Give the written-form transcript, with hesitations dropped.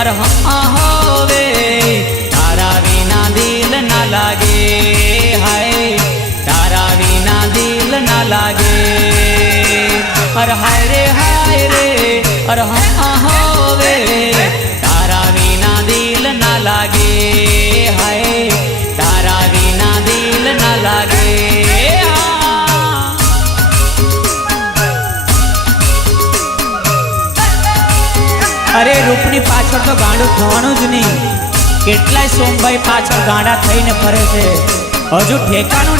અરે હા હોવે તારા વિના દિલ ના લાગે હાય તારા વિના દિલ ના લાગે અરે હાય રે અરે હા હોવે તારા વિના દિલ ના લાગે હાય તારા વિના દિલ ના લાગે અરે રૂપની પાછળ તો ગાંડું થવાનું જ નહીં કેટલાય સોમભાઈ પાછળ ગાંડા થઈને ફરે છે હજુ ઠેકાનું